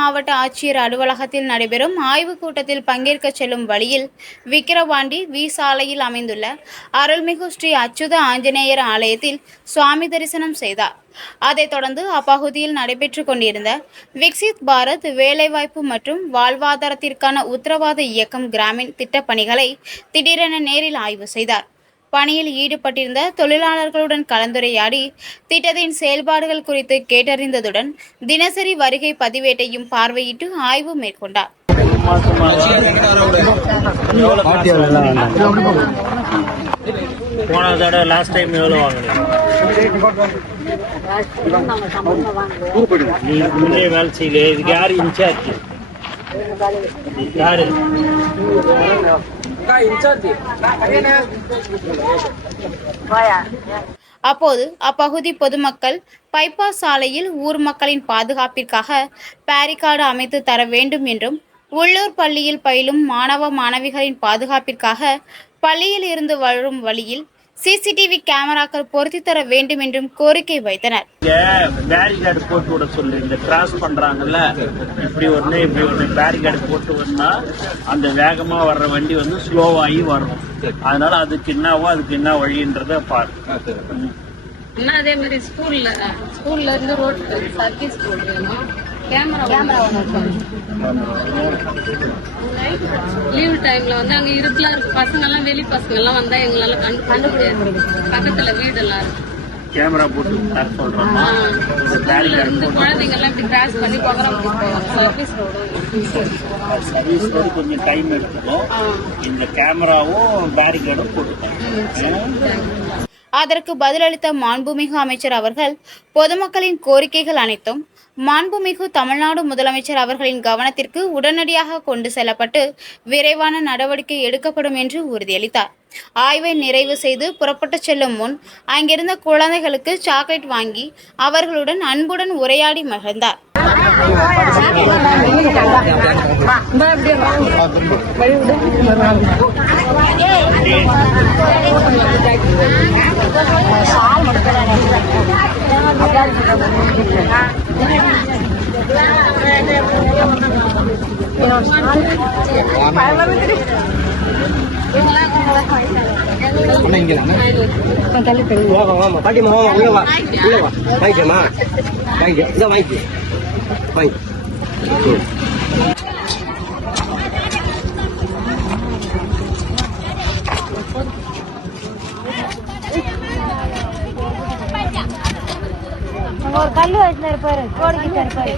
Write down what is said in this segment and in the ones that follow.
மாவட்ட ஆட்சியர் அலுவலகத்தில் நடைபெறும் ஆய்வுக் கூட்டத்தில் பங்கேற்க செல்லும் வழியில் விக்கிரவாண்டி வி சாலையில் அமைந்துள்ள அருள்மிகு ஸ்ரீ அச்சுத ஆஞ்சநேயர் ஆலயத்தில் சுவாமி தரிசனம் செய்தார். அதைத் தொடர்ந்து அப்பகுதியில் நடைபெற்று கொண்டிருந்த விக்சித் பாரத் வேலைவாய்ப்பு மற்றும் வாழ்வாதாரத்திற்கான உத்தரவாத இயக்கம் கிராமின் திட்டப் பணிகளை திடீரென நேரில் ஆய்வு செய்தார். பணியில் ஈடுபட்டிருந்த தொழிலாளர்களுடன் கலந்துரையாடி திட்டத்தின் செயல்பாடுகள் குறித்து கேட்டறிந்ததுடன் தினசரி வருகை பதிவேட்டையும் பார்வையிட்டு ஆய்வு மேற்கொண்டார். போன தடவை லாஸ்ட் டைம் எவ்வளோ வாங்கினீங்க? முன்னே வேலை செய்யல. இதுக்கு யார் இன்சார்ஜ்? யாரு அப்போது அப்பகுதி பொதுமக்கள் பைபாஸ் சாலையில் ஊர் மக்களின் பாதுகாப்பிற்காக பேரிகார்டு அமைத்து தர வேண்டும் என்றும் உள்ளூர் பள்ளியில் பயிலும் மாணவ மாணவிகளின் பாதுகாப்பிற்காக பள்ளியில் இருந்து வரும் வழியில் சிசிடிவி கேமராக்கள் பொருத்தி தர வேண்டும் என்றும் கோரிக்கை வைத்தனர். பேரிகார்டு போட்டு விட சொல்லு. இந்த கிராஸ் பண்றாங்கல்ல, இப்படி ஒன்று பேரிகார்டு போட்டு வந்தா அந்த வேகமா வர்ற வண்டி வந்து ஸ்லோவாகி வரும். அதனால அதுக்கு என்ன வழின்றத பாரு. அதே மாதிரி ஸ்கூல்ல இருந்து ரோட் சர்வீஸ் போடணும். லீவ் டைம்ல வந்து அங்க இருக்கலாம் இருக்கு. பசங்க எல்லாம் வெளி பசங்க எல்லாம் வந்தா எங்களால கண்டு முடியாது. பக்கத்துல வீடெல்லாம் இருக்கு. கேமரா போட்டு குழந்தைங்க எல்லாம் இப்படி கிராஸ் பண்ணி சர்வீஸ் ரோடு கொஞ்சம் டைம் எடுத்துக்கும். இந்த கேமராவும் பேரிகார்டும் போட்டுருக்காங்க. அதற்கு பதிலளித்த மாண்புமிகு அமைச்சர் அவர்கள் பொதுமக்களின் கோரிக்கைகள் அனைத்தும் மாண்புமிகு தமிழ்நாடு முதலமைச்சர் அவர்களின் கவனத்திற்கு உடனடியாக கொண்டு செல்லப்பட்டு விரைவான நடவடிக்கை எடுக்கப்படும் என்று உறுதியளித்தார். ஆய்வை நிறைவு செய்து புறப்பட்டு செல்லும் முன் அங்கிருந்த குழந்தைகளுக்கு சாக்லேட் வாங்கி அவர்களுடன் அன்புடன் உரையாடி மகிழ்ந்தார். ஒரு கல்லு வச்சுன்னு இருப்பாரு, கோடிக்கிட்ட இருப்பாரு.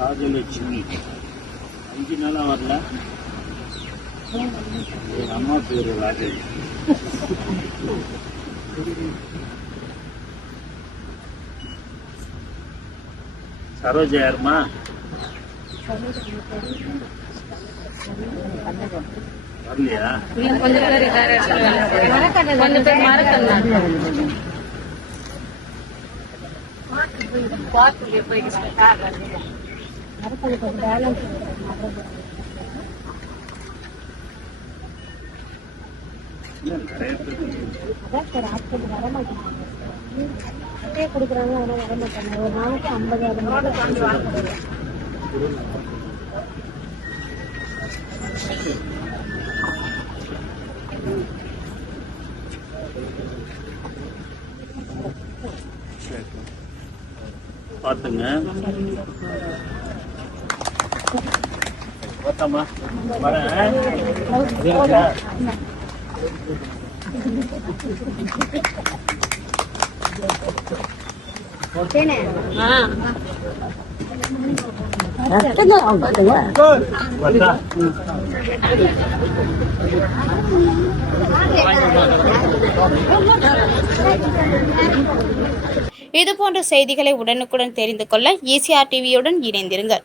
ராஜலட்சுமி 5 நாளா வரல. என் அம்மா பேரு ராஜலட்சுமி. சரோஜா யாருமா? வரலையா? கொஞ்சம் பேர் கொடுக்குறாங்க, ஆனா வர மாட்டாங்க. ஒரு நாளைக்கு 50,000 பாத்துங்க. ஓட்டாமா வரேன். Good. இதுபோன்ற செய்திகளை உடனுக்குடன் தெரிந்து கொள்ள ECR டிவியுடன் இணைந்திருங்கள்.